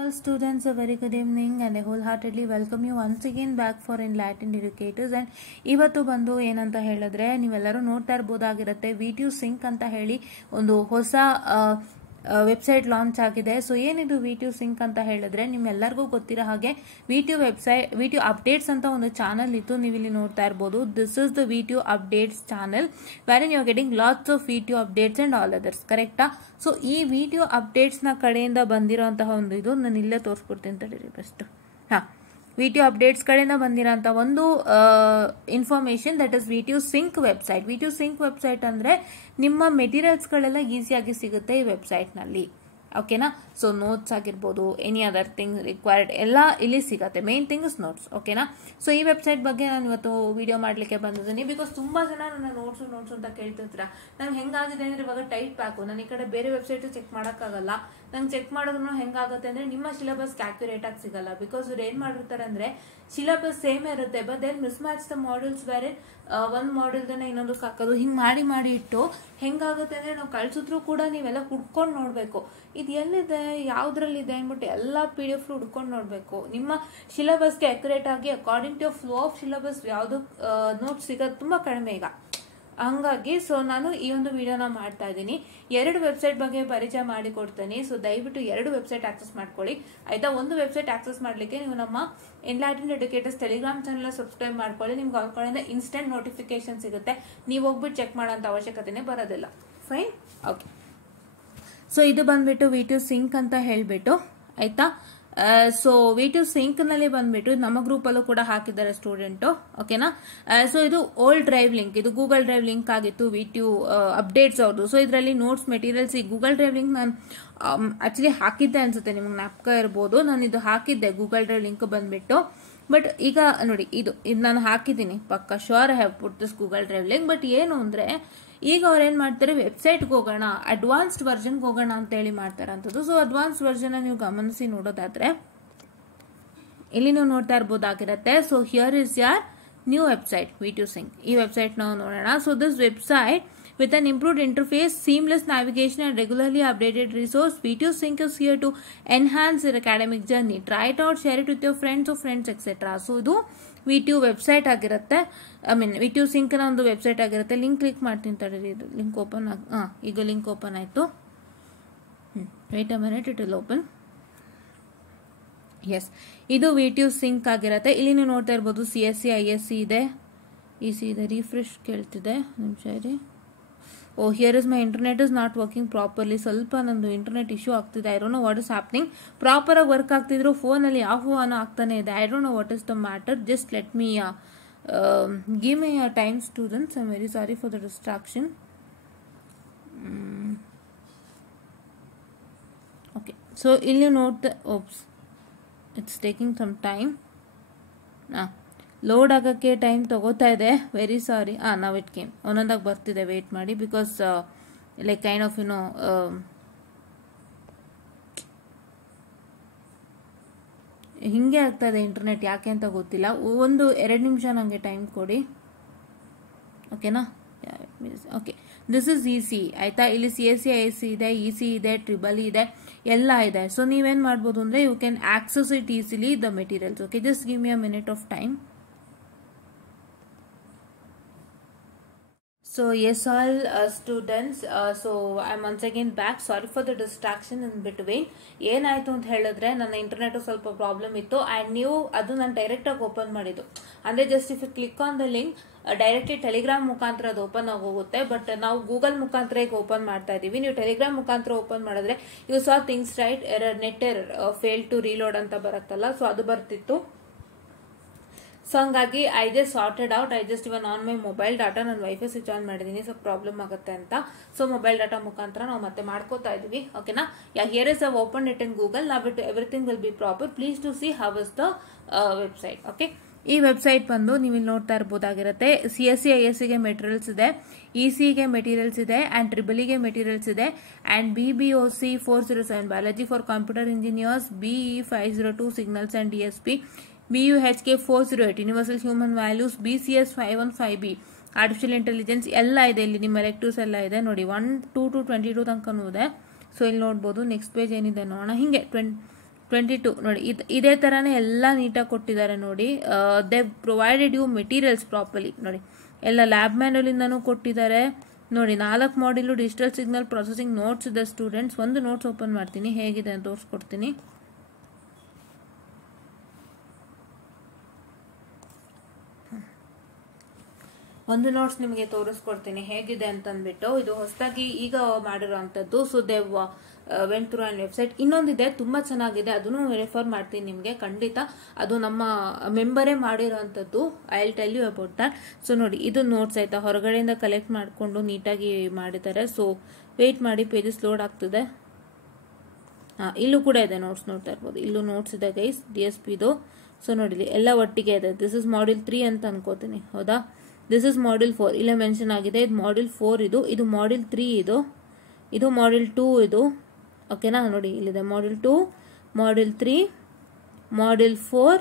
All students, a very good evening and I wholeheartedly welcome you once again back for Enlightened Educators. And ಇವತ್ತು ಬಂದು ಏನಂತ ಹೇಳಿದ್ರೆ ನೀವೆಲ್ಲರೂ ನೋಡ್ತಾ ಇರಬಹುದಾಗಿರುತ್ತೆ ವಿಟ್ಯೂ ಸಿಂಕ್ ಅಂತ ಹೇಳಿ ಒಂದು ಹೊಸ ವೆಬ್ಸೈಟ್ ಲಾಂಚ್ ಆಗಿದೆ. ಸೊ ಏನಿದು ವಿಟ್ಯೂ ಸಿಂಕ್ ಅಂತ ಹೇಳಿದ್ರೆ ನಿಮ್ಮೆಲ್ಲರಿಗೂ ಗೊತ್ತಿರೋ ಹಾಗೆ ವಿಟ್ಯೂ ಅಪ್ಡೇಟ್ಸ್ ಅಂತ ಒಂದು ಚಾನಲ್ ಇತ್ತು, ನೀವು ಇಲ್ಲಿ ನೋಡ್ತಾ ಇರಬಹುದು. This is the VTU updates channel where you are getting lots of VTU updates and all others, ಕರೆಕ್ಟಾ? ಸೊ ಈ ವಿಟ್ಯೂ ಅಪ್ಡೇಟ್ಸ್ ನ ಕಡೆಯಿಂದ ಬಂದಿರೋಂತಹ ಒಂದು ಇದು ನಾನು ಇಲ್ಲೇ ತೋರಿಸ್ಕೊಡ್ತೀನಿ ತಡೀರಿ ಬೆಸ್ಟ್. ವಿಟ್ಯೂ ಅಪ್ಡೇಟ್ಸ್ ಕಡೆಯಿಂದ ಬಂದಿರೋಂಥ ಒಂದು information that is VTU sync website. VTU sync website ಅಂದ್ರೆ ನಿಮ್ಮ ಮೆಟೀರಿಯಲ್ಸ್ ಗಳೆಲ್ಲ ಈಸಿಯಾಗಿ ಸಿಗುತ್ತೆ ಈ ವೆಬ್ಸೈಟ್ ನಲ್ಲಿ, ಓಕೆನಾ? ಸೊ ನೋಟ್ಸ್ ಆಗಿರ್ಬೋದು, ಎನಿ ಅದರ್ ಥಿಂಗ್ ರಿಕ್ವೈರ್ಡ್ ಎಲ್ಲ ಇಲ್ಲಿ ಸಿಗುತ್ತೆ. ಮೇನ್ ಥಿಂಗ್ ಇಸ್ ನೋಟ್ಸ್, ಓಕೆನಾ? ಸೊ ಈ ವೆಬ್ಸೈಟ್ ಬಗ್ಗೆ ನಾನು ಇವತ್ತು ವಿಡಿಯೋ ಮಾಡ್ಲಿಕ್ಕೆ ಬಂದಿದ್ದೀನಿ ಬಿಕಾಸ್ ತುಂಬಾ ಜನ ನನ್ನ ನೋಟ್ಸ್ ಅಂತ ಕೇಳ್ತಿರ್ತೀರ. ನಂಗೆ ಹೆಂಗಾಗಿದೆ ಅಂದ್ರೆ ಇವಾಗ ಟೈಟ್ ಪ್ಯಾಕು, ನಾನು ಈ ಕಡೆ ಬೇರೆ ವೆಬ್ಸೈಟ್ ಚೆಕ್ ಮಾಡೋಕ್ಕಾಗಲ್ಲ. ನಂಗೆ ಚೆಕ್ ಮಾಡೋದ್ರೂ ಹೆಂಗಾಗುತ್ತೆ ಅಂದ್ರೆ ನಿಮ್ಮ ಸಿಲೆಬಸ್ ಆಕ್ಯುರೇಟ್ ಆಗಿ ಸಿಗಲ್ಲ. ಬಿಕಾಸ್ ಇವ್ರು ಏನ್ ಮಾಡಿರ್ತಾರೆ ಅಂದ್ರೆ ಸಿಲೆಬಸ್ ಸೇಮ್ ಇರುತ್ತೆ, but there mismatch the modules. ಬೇರೆ ಒಂದ್ ಮಾಡ್ಯೂಲ್ದನ್ನ ಇನ್ನೊಂದಕ್ಕೆ ಹಾಕೋದು, ಹಿಂಗ್ ಮಾಡಿ ಇಟ್ಟು ಹೆಂಗಾಗುತ್ತೆ ಅಂದ್ರೆ ನಾವು ಕಳ್ಸಿದ್ರು ಕೂಡ ನೀವೆಲ್ಲ ಹುಡ್ಕೊಂಡು ನೋಡ್ಬೇಕು ಇದು ಎಲ್ಲಿದೆ ಯಾವ್ದ್ರಲ್ಲಿದೆ ಅಂದ್ಬಿಟ್ಟು ಎಲ್ಲ PDF ಹುಡ್ಕೊಂಡು ನೋಡ್ಬೇಕು. ನಿಮ್ಮ ಸಿಲೆಬಸ್ಗೆ ಅಕ್ಯುರೇಟ್ ಆಗಿ according to flow of syllabus ಯಾವ್ದು ನೋಟ್ಸ್ ಸಿಗೋದು ತುಂಬಾ ಕಡಿಮೆ ಈಗ. ಹಂಗಾಗಿ ಸೊ ನಾನು ಈ ಒಂದು ವಿಡಿಯೋನ ಮಾಡ್ತಾ ಇದ್ದೀನಿ. 2 ವೆಬ್ಸೈಟ್ ಬಗ್ಗೆ ಪರಿಚಯ ಮಾಡಿ ಕೊಡ್ತೀನಿ. ಸೊ ದಯವಿಟ್ಟು 2 ವೆಬ್ಸೈಟ್ ಆಕ್ಸೆಸ್ ಮಾಡ್ಕೊಳ್ಳಿ, ಆಯ್ತಾ? ಒಂದು ವೆಬ್ಸೈಟ್ ಆಕ್ಸೆಸ್ ಮಾಡ್ಲಿಕ್ಕೆ ನೀವು ನಮ್ಮ ಎನ್ಲೈಟೆಂಡ್ ಎಡ್ಯುಕೇಟರ್ಸ್ ಟೆಲಿಗ್ರಾಮ್ ಚಾನಲ್ ಸಬ್ಸ್ಕ್ರೈಬ್ ಮಾಡ್ಕೊಳ್ಳಿ. ನಿಮ್ಗೆ ಅವ್ರ ಕಡೆಯಿಂದ ಇನ್ಸ್ಟೆಂಟ್ ನೋಟಿಫಿಕೇಶನ್ ಸಿಗುತ್ತೆ, ನೀವು ಹೋಗ್ಬಿಟ್ಟು ಚೆಕ್ ಮಾಡೋಂಥ ಅವಶ್ಯಕತೆನೇ ಬರೋದಿಲ್ಲ. Fine, okay. ಸೊ ಇದು ಬಂದ್ಬಿಟ್ಟು ವಿಟ್ಯೂ ಸಿಂಕ್ ಅಂತ ಹೇಳ್ಬಿಟ್ಟು, ಆಯ್ತಾ? ಸೊ ವಿಟ್ಯೂ ಸಿಂಕ್ ನಲ್ಲಿ ಬಂದ್ಬಿಟ್ಟು ನಮ್ಮ ಗ್ರೂಪ್ ಅಲ್ಲೂ ಕೂಡ ಹಾಕಿದ್ದಾರೆ ಸ್ಟೂಡೆಂಟ್, ಓಕೆನಾ? ಸೊ ಇದು ಓಲ್ಡ್ ಡ್ರೈವ್ ಲಿಂಕ್, ಇದು ಗೂಗಲ್ ಡ್ರೈವ್ ಲಿಂಕ್ ಆಗಿತ್ತು ವಿಟ್ಯೂ ಅಪ್ಡೇಟ್ಸ್ ಅವ್ರದ್ದು. ಸೊ ಇದರಲ್ಲಿ ನೋಟ್ಸ್ ಮೆಟೀರಿಯಲ್ಸ್, ಈ ಗೂಗಲ್ ಡ್ರೈವ್ ಲಿಂಕ್ ನಾನು ಆಕ್ಚುಲಿ ಹಾಕಿದ್ದೆ ಅನ್ಸುತ್ತೆ, ನಿಮ್ಗೆ ಜ್ಞಾಪಕ ಇರ್ಬೋದು. ನಾನು ಇದು ಹಾಕಿದ್ದೆ ಗೂಗಲ್ ಡ್ರೈವ್ ಲಿಂಕ್ ಬಂದ್ಬಿಟ್ಟು. ಬಟ್ ಈಗ ನೋಡಿ ಇದು ನಾನು ಹಾಕಿದ್ದೀನಿ ಪಕ್ಕ, sure I have put this Google drive link. But ಏನು ಅಂದ್ರೆ ಈಗ ಅವ್ರು ಏನ್ ಮಾಡ್ತಾರೆ, ವೆಬ್ಸೈಟ್ಗೆ ಹೋಗೋಣ, ಅಡ್ವಾನ್ಸ್ಡ್ ವರ್ಜನ್ಗೆ ಹೋಗೋಣ ಅಂತ ಹೇಳಿ ಮಾಡ್ತಾರೆ ಅಂತದ್ದು. ಸೊ ಅಡ್ವಾನ್ಸ್ ವರ್ಜನ್ ನೀವು ಗಮನಿಸಿ ನೋಡೋದಾದ್ರೆ ಇಲ್ಲಿ ನೀವು ನೋಡ್ತಾ ಇರ್ಬೋದಾಗಿರುತ್ತೆ. ಸೊ ಹಿಯರ್ ಇಸ್ ಯಾರ್ ನ್ಯೂ ವೆಬ್ಸೈಟ್ ವಿಟ್ಯೂ ಸಿಂಕ್. ಈ ವೆಬ್ಸೈಟ್ ನಾವು ನೋಡೋಣ. So this website with an improved interface, seamless navigation and regularly updated resource, VTU Sync is here to enhance your academic journey. Try it out, share it with your friends etc. So ಇದು VTU website ಆಗಿರುತ್ತೆ, VTU Sync ನ ಒಂದು website ಆಗಿರುತ್ತೆ. Link click ಮಾಡ್ತೀನಿ ತಡೀರಿ, ಇದು link open ಈಗ link open ಆಯ್ತು. Wait a minute, it will open. Yes, ಇದು VTU Sync ಆಗಿರುತ್ತೆ. ಇಲ್ಲಿ ನೀವು ನೋಡ್ತಾ ಇರ್ಬೋದು CSC ISC ಇದೆ, EC ಇದೆ. ರಿಫ್ರೆಶ್ ಕೇಳ್ತಿದೆ, ನಿಮಿಷ ಇರಿ. Oh, here is my internet is not working properly. ಸ್ವಲ್ಪ ನಂದು ಇಂಟರ್ನೆಟ್ ಇಶ್ಯೂ ಆಗ್ತಿದೆ. I don't know what is happening. Proper ಆಗಿ ವರ್ಕ್ ಆಗ್ತಿದ್ರು, ಫೋನಲ್ಲಿ ಆಫ್ ಆನ್ ಆಗ್ತಾನೆ ಇದೆ. I don't know what is the matter. Just let me give me time students. I am very sorry for the distraction. Okay, so ಇಲ್ಲಿ ನೋಡ್ತಾ, oops, it's taking some time. Load ಆಗಕ್ಕೆ time ತಗೋತಾ ಇದೆ, very sorry. ನಾವ್ it came ಒಂದೊಂದಾಗಿ ಬರ್ತಿದೆ, wait ಮಾಡಿ. Because like kind of ಹಿಂಗೆ ಆಗ್ತಾ ಇದೆ ಇಂಟರ್ನೆಟ್, ಯಾಕೆ ಅಂತ ಗೊತ್ತಿಲ್ಲ. 1-2 ನಿಮಿಷ ನಂಗೆ ಟೈಮ್ ಕೊಡಿ, ಓಕೆನಾ? ಓಕೆ, ದಿಸ್ ಇಸ್ EC, ಆಯ್ತಾ? ಇಲ್ಲಿ CSC ISC ಇದೆ, EC ಇದೆ, ಟ್ರಿಬಲ್ ಇದೆ, ಎಲ್ಲ ಇದೆ. ಸೊ ನೀವೇನ್ ಮಾಡ್ಬೋದು ಅಂದ್ರೆ you can access it easily the materials. Okay, just give me a minute of time. So yes, all students, so I'm once again back. Sorry for the distraction in between. ಏನಾಯ್ತು ಅಂತ ಹೇಳಿದ್ರೆ ನನ್ನ internet ಸ್ವಲ್ಪ problem ಇತ್ತು and ನೀವು ಅದು ನಾನು direct ಆಗಿ ಓಪನ್ ಮಾಡಿದ್ದು. ಅಂದ್ರೆ just if you click on the link directly Telegram ಮುಖಾಂತರ ಅದು ಓಪನ್ ಆಗೋಗುತ್ತೆ. ಬಟ್ ನಾವು ಗೂಗಲ್ ಮುಖಾಂತರ ಈಗ ಓಪನ್ ಮಾಡ್ತಾ ಇದೀವಿ. ನೀವು ಟೆಲಿಗ್ರಾಮ್ ಮುಖಾಂತರ ಓಪನ್ ಮಾಡಿದ್ರೆ you saw things right, net error, fail to reload ಅಂತ ಬರುತ್ತಲ್ಲ, ಸೊ ಅದು ಬರ್ತಿತ್ತು. ಸೊ ಹಂಗಾಗಿ I just sorted out. I just even on my mobile data, ನಾನು ವೈಫೈ ಸ್ವಿಚ್ ಆನ್ ಮಾಡಿದೀನಿ, ಸೊ ಪ್ರಾಬ್ಲಮ್ ಆಗುತ್ತೆ ಅಂತ. ಸೊ ಮೊಬೈಲ್ ಡಾಟಾ ಮುಖಾಂತರ ನಾವು ಮತ್ತೆ ಮಾಡ್ಕೋತಾ ಇದೀವಿ, ಓಕೆನಾ? Here is of open it in Google. ನಾವ್ it everything will be proper. Please to see how is the website. Okay, ಈ ವೆಬ್ಸೈಟ್ ಬಂದು ನೀವು ಇಲ್ಲಿ ನೋಡ್ತಾ ಇರಬಹುದಾಗಿರುತ್ತೆ. CSC ISC ಗೆ ಮೆಟೀರಿಯಲ್ಸ್ ಇದೆ, EC ಗೆ ಮೆಟೀರಿಯಲ್ಸ್ ಇದೆ, ಅಂಡ್ ಟ್ರಿಬಲ್ ಗೆ ಮೆಟೀರಿಯಲ್ಸ್ ಇದೆ, and BBOC 407 biology for computer engineers, BE 502 signals and DSP, BUHK 408 universal human values, BCS 515B artificial intelligence ಎಲ್ಲ ಇದೆ. ಇಲ್ಲಿ ನಿಮ್ಮ ಎಲೆಕ್ಟಿವ್ಸ್ ಎಲ್ಲ ಇದೆ ನೋಡಿ, 1 to 22 ತನಕನೂ ಇದೆ. ಸೊ ಇಲ್ಲಿ ನೋಡ್ಬೋದು. ನೆಕ್ಸ್ಟ್ ಪೇಜ್ ಏನಿದೆ ನೋಡೋಣ. ಹಿಂಗೆ 22 ನೋಡಿ, ಇದೇ ಥರನೇ ಎಲ್ಲ ನೀಟಾಗಿ ಕೊಟ್ಟಿದ್ದಾರೆ ನೋಡಿ. They provided you materials properly ನೋಡಿ, ಎಲ್ಲ ಲ್ಯಾಬ್ ಮ್ಯಾನ್ಯಲಿಂದನೂ ಕೊಟ್ಟಿದ್ದಾರೆ ನೋಡಿ. 4 module digital signal processing notes ಇದೆ ಸ್ಟೂಡೆಂಟ್ಸ್. ಒಂದು ನೋಟ್ಸ್ ಓಪನ್ ಮಾಡ್ತೀನಿ, ಹೇಗಿದೆ ಅಂತ ತೋರಿಸ್ಕೊಡ್ತೀನಿ. ಒಂದು ನೋಟ್ಸ್ ನಿಮಗೆ ತೋರಿಸ್ಕೊಡ್ತೀನಿ ಹೇಗಿದೆ ಅಂತಂದ್ಬಿಟ್ಟು. ಇದು ಹೊಸದಾಗಿ ಈಗ ಮಾಡಿರೋಂಥದ್ದು. So they went through on website. ಇನ್ನೊಂದಿದೆ, ತುಂಬಾ ಚೆನ್ನಾಗಿದೆ, ಅದನ್ನು ರೆಫರ್ ಮಾಡ್ತೀನಿ ನಿಮಗೆ ಖಂಡಿತ. ಅದು ನಮ್ಮ ಮೆಂಬರೇ ಮಾಡಿರೋಂಥದ್ದು. I will tell you about that. So ನೋಡಿ, ಇದು ನೋಟ್ಸ್ ಆಯ್ತಾ, ಹೊರಗಡೆಯಿಂದ ಕಲೆಕ್ಟ್ ಮಾಡಿಕೊಂಡು ನೀಟಾಗಿ ಮಾಡಿದ್ದಾರೆ. ಸೊ ವೇಟ್ ಮಾಡಿ, ಪೇಜಸ್ ಲೋಡ್ ಆಗ್ತಿದೆ. ಇಲ್ಲೂ ಕೂಡ ಇದೆ ನೋಟ್ಸ್, ನೋಡ್ತಾ ಇರ್ಬೋದು. ಇಲ್ಲೂ ನೋಟ್ಸ್ ಇದೆ ಗೈಸ್, DSP ಇದು. ಸೊ ನೋಡಿ, ಎಲ್ಲ ಒಟ್ಟಿಗೆ ಇದೆ. ದಿಸ್ ಇಸ್ ಮಾಡ್ಯೂಲ್ 3 ಅಂತ ಅನ್ಕೋತೀನಿ, ಹೌದಾ? ದಿಸ್ ಇಸ್ ಮಾಡ್ಯೂಲ್ 4, ಇಲ್ಲೇ ಮೆನ್ಷನ್ ಆಗಿದೆ. ಇದು ಮಾಡ್ಯೂಲ್ 4, ಇದು ಮಾಡ್ಯೂಲ್ 3, ಇದು ಮಾಡ್ಯೂಲ್ 2 ಇದು. ಓಕೆನಾ? ನೋಡಿ ಇಲ್ಲಿದೆ module 2, module 3, module 4,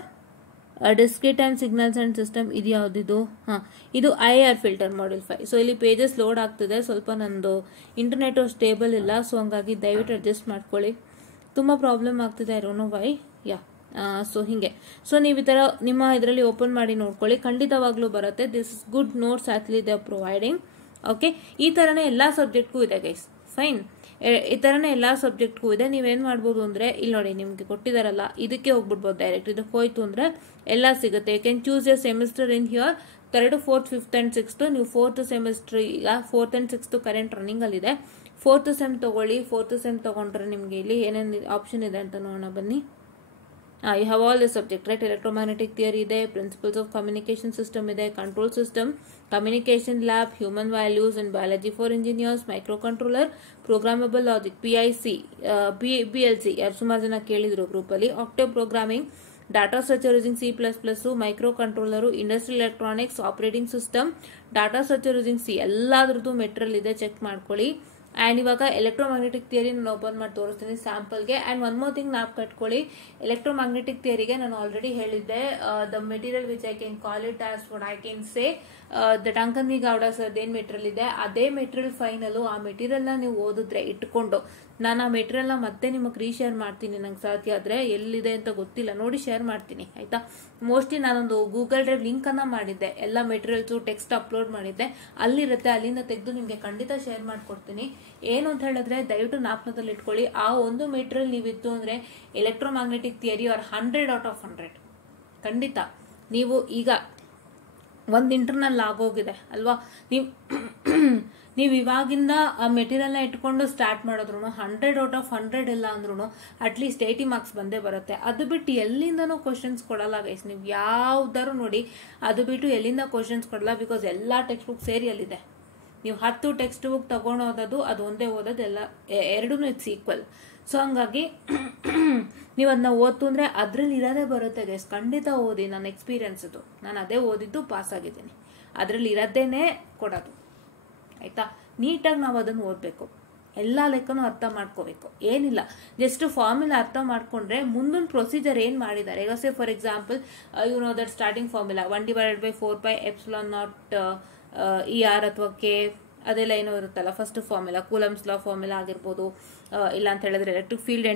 discrete and signals and system. ಇದು ಯಾವ್ದಿದು? ಇದು IR ಫಿಲ್ಟರ್ ಮಾಡ್ಯೂಲ್ 5. ಸೊ ಇಲ್ಲಿ ಪೇಜಸ್ ಲೋಡ್ ಆಗ್ತಿದೆ. ಸ್ವಲ್ಪ ನಂದು ಇಂಟರ್ನೆಟ್ ಸ್ಟೇಬಲ್ ಇಲ್ಲ, ಸೊ ಹಂಗಾಗಿ ದಯವಿಟ್ಟು ಅಡ್ಜಸ್ಟ್ ಮಾಡ್ಕೊಳ್ಳಿ. ತುಂಬಾ ಪ್ರಾಬ್ಲಮ್ ಆಗ್ತಿದೆ, I don't know why. So ಹಿಂಗೆ. ಸೊ ನೀವು ಈ ತರ ನಿಮ್ಮ ಇದರಲ್ಲಿ ಓಪನ್ ಮಾಡಿ ನೋಡ್ಕೊಳ್ಳಿ, ಖಂಡಿತವಾಗ್ಲೂ ಬರುತ್ತೆ. This is good notes actually they are providing. Okay, ಈ ತರನೇ ಎಲ್ಲಾ ಸಬ್ಜೆಕ್ಟ್ಗೂ ಇದೆ ಗೈಸ್. ಫೈನ್, ಈ ತರನೇ ಎಲ್ಲಾ ಸಬ್ಜೆಕ್ಟ್ಗೂ ಇದೆ. ನೀವೇನ್ ಮಾಡ್ಬೋದು ಅಂದ್ರೆ, ಇಲ್ಲಿ ನೋಡಿ ನಿಮ್ಗೆ ಕೊಟ್ಟಿದಾರಲ್ಲ, ಇದಕ್ಕೆ ಹೋಗ್ಬಿಡ್ಬೋದು ಡೈರೆಕ್ಟ್. ಇದಕ್ಕೆ ಹೋಯ್ತು ಅಂದ್ರೆ ಎಲ್ಲ ಸಿಗುತ್ತೆ. You can choose a semester in here. 3rd, 4th, 5th and 6th. ನೀವು 4th ಸೆಮಿಸ್ಟರ್, ಈಗ 4th and 6th current running ಅಲ್ಲಿ ಇದೆ. 4th ಸೆಮ್ ತಗೊಳ್ಳಿ. 4th ಸೆಮ್ ತಗೊಂಡ್ರೆ ನಿಮ್ಗೆ ಇಲ್ಲಿ ಏನೇನು ಆಪ್ಷನ್ ಇದೆ ಅಂತ ನೋಡೋಣ ಬನ್ನಿ. You have all the subject, right? Electromagnetic theory ಇದೆ, principles of communication system ಇದೆ, control system, communication lab, human values and biology for engineers, microcontroller, programmable logic, PIC, BLC, ಯಾರು ಸುಮಾರು ಜನ ಕೇಳಿದ್ರು ಗ್ರೂಪ್ ಅಲ್ಲಿ, octave programming, data structure using C++, microcontroller, industrial electronics, operating system, data structure using C, ಎಲ್ಲಾದ್ರದ್ದು material ಇದೆ, check ಮಾಡ್ಕೊಳ್ಳಿ. And ಇವಾಗ electromagnetic theory ನಾನು ಓಪನ್ ಮಾಡಿ ತೋರಿಸ್ತೀನಿ ಸ್ಯಾಂಪಲ್ಗೆ. ಆ್ಯಂಡ್ ಒನ್ ಮೋರ್ ಥಿಂಗ್ ನಾವು ಕಟ್ಕೊಳ್ಳಿ, ಎಲೆಕ್ಟ್ರೋಮ್ಯಾಗ್ನೆಟಿಕ್ ಥಿಯರಿಗೆ ನಾನು ಆಲ್ರೆಡಿ ಹೇಳಿದ್ದೆ, the material which I can call it as what I can say that Ankan V Gowda sir ಏನ್ ಮೆಟೀರಿಯಲ್ ಇದೆ ಅದೇ ಮೆಟೀರಿಯಲ್ ಫೈನಲ್. ಆ ಮೆಟೀರಿಯಲ್ ನ ನೀವು ಓದಿದ್ರೆ ಇಟ್ಕೊಂಡು, ನಾನು ಆ ಮೆಟೀರಿಯಲ್ ನ ಮತ್ತೆ ನಿಮಗೆ ರೀಶೇರ್ ಮಾಡ್ತೀನಿ, ನಂಗೆ ಸಾಧ್ಯ ಆದ್ರೆ. ಎಲ್ಲಿದೆ ಅಂತ ಗೊತ್ತಿಲ್ಲ, ನೋಡಿ ಶೇರ್ ಮಾಡ್ತೀನಿ ಆಯ್ತಾ. ಮೋಸ್ಟ್ಲಿ ನಾನೊಂದು ಗೂಗಲ್ ಡ್ರೈವ್ ಲಿಂಕ್ ಅನ್ನ ಮಾಡಿದ್ದೆ, ಎಲ್ಲ ಮೆಟೀರಿಯಲ್ಸ್ ಟೆಕ್ಸ್ಟ್ ಅಪ್ಲೋಡ್ ಮಾಡಿದ್ದೆ, ಅಲ್ಲಿರುತ್ತೆ, ಅಲ್ಲಿಂದ ತೆಗೆದು ನಿಮ್ಗೆ ಖಂಡಿತ ಶೇರ್ ಮಾಡ್ಕೊಡ್ತೀನಿ. ಏನು ಅಂತ ಹೇಳಿದ್ರೆ ದಯವಿಟ್ಟು ಜ್ಞಾಪಕದಲ್ಲಿ ಇಟ್ಕೊಳ್ಳಿ, ಆ ಒಂದು ಮೆಟೀರಿಯಲ್ ನೀವಿತ್ತು ಅಂದ್ರೆ electromagnetic theory or 100 out of 100 ಖಂಡಿತ. ನೀವು ಈಗ ಒಂದು ಇಂಟರ್ನಲ್ ಆಗೋಗಿದೆ ಅಲ್ವಾ, ನೀವು ಇವಾಗಿಂದ ಆ ಮೆಟೀರಿಯಲ್ನ ಇಟ್ಕೊಂಡು ಸ್ಟಾರ್ಟ್ ಮಾಡಿದ್ರು 100 out of 100 ಇಲ್ಲ ಅಂದ್ರೂ ಅಟ್ಲೀಸ್ಟ್ 80 ಮಾರ್ಕ್ಸ್ ಬಂದೇ ಬರುತ್ತೆ. ಅದು ಬಿಟ್ಟು ಎಲ್ಲಿಂದನೂ ಕ್ವಶನ್ಸ್ ಕೊಡಲ್ಲ ಗೈಸ್, ನೀವು ಯಾವ್ದಾರು ನೋಡಿ, ಅದು ಬಿಟ್ಟು ಎಲ್ಲಿಂದ ಕ್ವಶನ್ಸ್ ಕೊಡಲ್ಲ. ಬಿಕಾಸ್ ಎಲ್ಲಾ ಟೆಕ್ಸ್ಟ್ ಬುಕ್ ಸೇರಿ ಅಲ್ಲಿದೆ. ನೀವು 10 ಟೆಕ್ಸ್ಟ್ ಬುಕ್ ತಗೊಂಡೋದದು ಅದು ಒಂದೇ ಓದೋದು, ಎಲ್ಲ ಎರಡೂ ಇಟ್ಸ್ ಈಕ್ವಲ್. ಸೊ ಹಂಗಾಗಿ ನೀವು ಅದನ್ನ ಓದ್ತು ಅಂದ್ರೆ ಅದ್ರಲ್ಲಿ ಇರೋದೇ ಬರುತ್ತೆ ಗೈಸ್, ಖಂಡಿತ ಓದಿ. ನನ್ನ ಎಕ್ಸ್ಪೀರಿಯನ್ಸ್ ಇದು, ನಾನು ಅದೇ ಓದಿದ್ದು, ಪಾಸ್ ಆಗಿದ್ದೀನಿ. ಅದ್ರಲ್ಲಿ ಇರೋದೇನೆ ಕೊಡೋದು ಆಯ್ತಾ. ನೀಟಾಗಿ ನಾವು ಅದನ್ನು ಓದಬೇಕು, ಎಲ್ಲ ಲೆಕ್ಕನೂ ಅರ್ಥ ಮಾಡ್ಕೋಬೇಕು. ಏನಿಲ್ಲ, ಜಸ್ಟ್ ಫಾರ್ಮುಲಾ ಅರ್ಥ ಮಾಡ್ಕೊಂಡ್ರೆ ಮುಂದಿನ ಪ್ರೊಸೀಜರ್ ಏನ್ ಮಾಡಿದ್ದಾರೆ. ಈಗ say for example you know that starting formula 1/4πε0 ER ಅಥವಾ K ಅದೆಲ್ಲ ಏನೋ ಇರುತ್ತಲ್ಲ, first formula Coulomb's law formula ಆಗಿರ್ಬೋದು, ಇಲ್ಲ ಅಂತ ಹೇಳಿದ್ರೆ electric field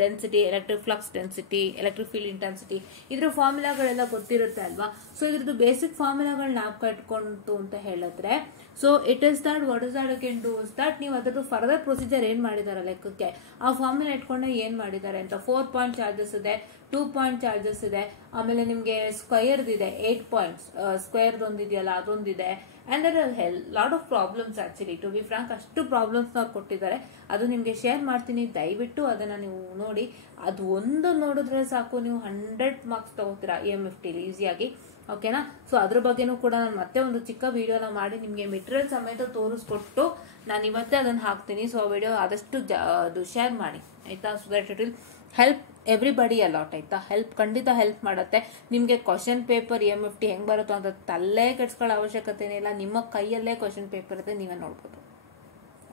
density, electric flux density, electric field intensity, ಇದ್ರ ಫಾರ್ಮುಲಾಗಳೆಲ್ಲ ಗೊತ್ತಿರುತ್ತೆ ಅಲ್ವಾ. ಸೊ ಇದ್ರದ್ದು ಬೇಸಿಕ್ ಫಾರ್ಮುಲಾಗಳು ನಾವು ಕಟ್ಕೊಂಡು ಅಂತ ಹೇಳಿದ್ರೆ, so it is that what is that can do is that ನೀವು ಅದ್ರದ್ದು ಫರ್ದರ್ ಪ್ರೊಸೀಜರ್ ಏನ್ ಮಾಡಿದಾರೆ ಲೆಕ್ಕಕ್ಕೆ, ಆ ಫಾರ್ಮುಲಾ ಇಟ್ಕೊಂಡೆ ಏನ್ ಮಾಡಿದ್ದಾರೆ ಅಂತ. 4 ಪಾಯಿಂಟ್ ಚಾರ್ಜಸ್ ಇದೆ, 2 ಪಾಯಿಂಟ್ ಚಾರ್ಜಸ್ ಇದೆ, ಆಮೇಲೆ ನಿಮ್ಗೆ ಸ್ಕ್ವಯರ್ದ್ ಇದೆ, 8 ಪಾಯಿಂಟ್ಸ್, ಸ್ಕ್ವೇರ್ದ್ ಒಂದಿದೆಯಲ್ಲ ಅದೊಂದಿದೆ. And there are lot of problems actually, to be frank ಅಷ್ಟು ಪ್ರಾಬ್ಲಮ್ಸ್ ನಾವು ಕೊಟ್ಟಿದ್ದಾರೆ. ಅದು ನಿಮ್ಗೆ ಶೇರ್ ಮಾಡ್ತೀನಿ, ದಯವಿಟ್ಟು ಅದನ್ನ ನೀವು ನೋಡಿ. ಅದು ಒಂದು ನೋಡಿದ್ರೆ ಸಾಕು, ನೀವು 100 ಮಾರ್ಕ್ಸ್ ತಗೋತೀರಾ EMFT ಈಸಿಯಾಗಿ. ಓಕೆನಾ. ಸೊ ಅದ್ರ ಬಗ್ಗೆನೂ ಕೂಡ ನಾನು ಮತ್ತೆ ಒಂದು ಚಿಕ್ಕ ವಿಡಿಯೋನ ಮಾಡಿ ನಿಮ್ಗೆ ಮೆಟೀರಿಯಲ್ ಸಮೇತ ತೋರಿಸ್ಕೊಟ್ಟು ನಾನು ಇವತ್ತೇ ಅದನ್ನ ಹಾಕ್ತೀನಿ. ಸೊ ಆ ವಿಡಿಯೋ ಆದಷ್ಟು ಅದು ಶೇರ್ ಮಾಡಿ ಆಯ್ತಾ. So that it will help everybody a lot ಆಯ್ತಾ. ಖಂಡಿತ ಹೆಲ್ಪ್ ಮಾಡುತ್ತೆ ನಿಮ್ಗೆ. ಕ್ವಶನ್ ಪೇಪರ್ EMFT ಹೆಂಗ್ ಬರುತ್ತೋ ಅಂತ ತಲೆ ಕೆಡ್ಸ್ಕೊಳ್ಳೋ ಅವಶ್ಯಕತೆನೇ ಇಲ್ಲ, ನಿಮ್ಮ ಕೈಯಲ್ಲೇ ಕ್ವಶನ್ ಪೇಪರ್ ಇದೆ, ನೀವೇ ನೋಡ್ಬೋದು.